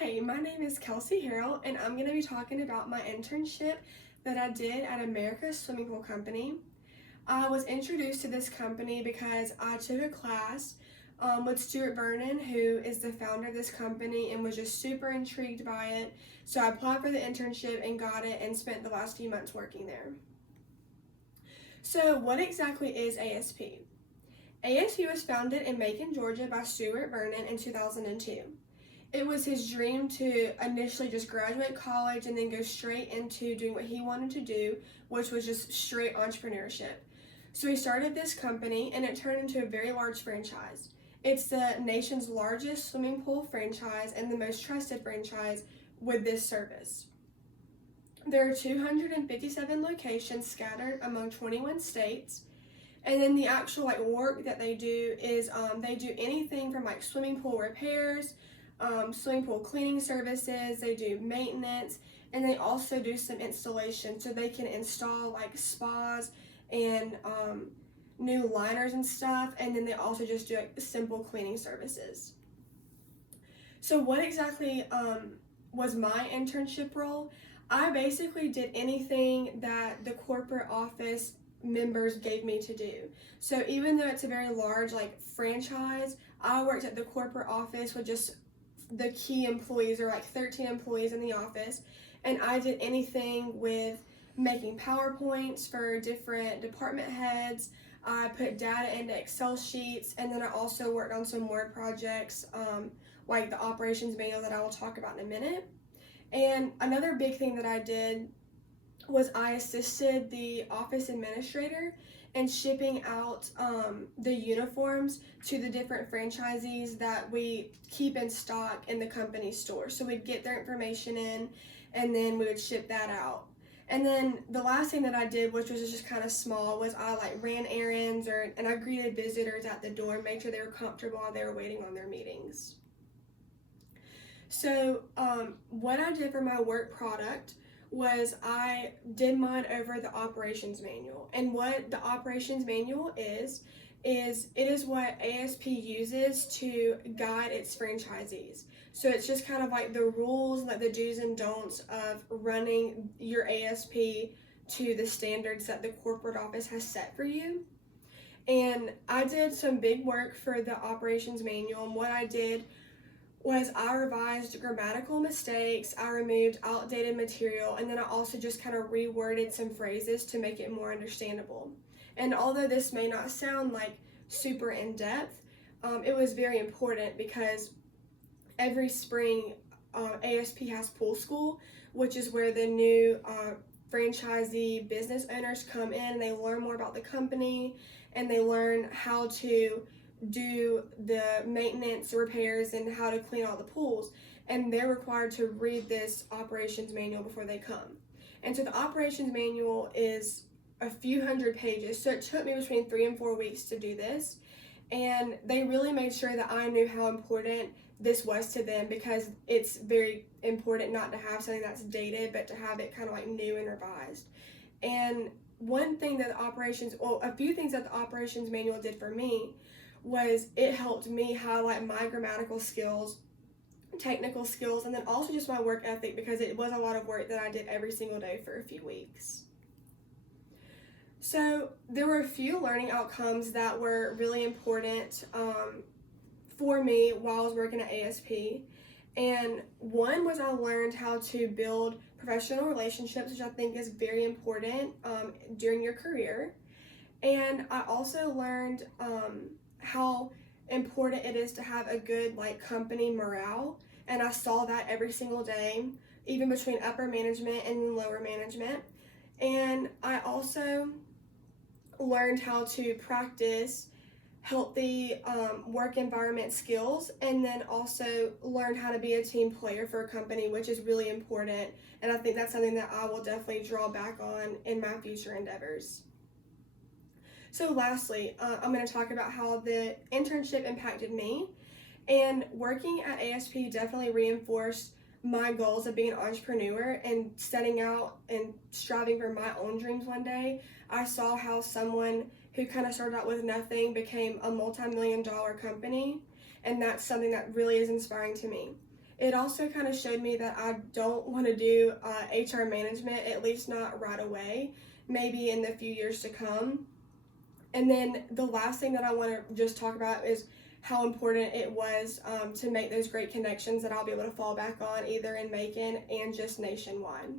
Hey, my name is Kelsey Harrell, and I'm going to be talking about my internship that I did at America's Swimming Pool Company. I was introduced to this company because I took a class with Stuart Vernon, who is the founder of this company, and was just super intrigued by it. So I applied for the internship and got it and spent the last few months working there. So, what exactly is ASP? ASP was founded in Macon, Georgia by Stuart Vernon in 2002. It was his dream to initially just graduate college and then go straight into doing what he wanted to do, which was just straight entrepreneurship. So he started this company and it turned into a very large franchise. It's the nation's largest swimming pool franchise and the most trusted franchise with this service. There are 257 locations scattered among 21 states. And then the actual work that they do is they do anything from swimming pool repairs, swimming pool cleaning services, they do maintenance, and they also do some installation. So they can install spas and new liners and stuff, and then they also just do simple cleaning services. So what exactly was my internship role? I basically did anything that the corporate office members gave me to do. So even though it's a very large franchise, I worked at the corporate office with just the key employees. There were 13 employees in the office, and I did anything with making PowerPoints for different department heads. I put data into Excel sheets, and then I also worked on some Word projects, like the operations manual that I will talk about in a minute. And another big thing that I did was I assisted the office administrator in shipping out the uniforms to the different franchisees that we keep in stock in the company store. So we'd get their information in, and then we would ship that out. And then the last thing that I did, which was just kind of small, was I ran errands and I greeted visitors at the door and made sure they were comfortable while they were waiting on their meetings. So what I did for my work product was I did mine over the operations manual. And what the operations manual is it is what ASP uses to guide its franchisees. So it's just kind of the rules, the do's and don'ts of running your ASP to the standards that the corporate office has set for you. And I did some big work for the operations manual, and what I did was I revised grammatical mistakes, I removed outdated material, and then I also just kind of reworded some phrases to make it more understandable. And although this may not sound super in-depth, it was very important because every spring ASP has pool school, which is where the new franchisee business owners come in. They learn more about the company and they learn how to do the maintenance, repairs, and how to clean all the pools, and they're required to read this operations manual before they come. And so the operations manual is a few hundred pages, so it took me between 3 and 4 weeks to do this, and they really made sure that I knew how important this was to them, because it's very important not to have something that's dated, but to have it kind of new and revised. And one thing that a few things that the operations manual did for me was it helped me highlight my grammatical skills, technical skills, and then also just my work ethic, because it was a lot of work that I did every single day for a few weeks. So there were a few learning outcomes that were really important for me while I was working at ASP. And one was I learned how to build professional relationships, which I think is very important during your career. And I also learned how important it is to have a good company morale, and I saw that every single day, even between upper management and lower management. And I also learned how to practice healthy work environment skills, and then also learned how to be a team player for a company, which is really important, and I think that's something that I will definitely draw back on in my future endeavors. So lastly, I'm going to talk about how the internship impacted me, and working at ASP definitely reinforced my goals of being an entrepreneur and setting out and striving for my own dreams one day. I saw how someone who kind of started out with nothing became a multi-million-dollar company, and that's something that really is inspiring to me. It also kind of showed me that I don't want to do HR management, at least not right away, maybe in the few years to come. And then the last thing that I want to just talk about is how important it was to make those great connections that I'll be able to fall back on either in Macon and just nationwide.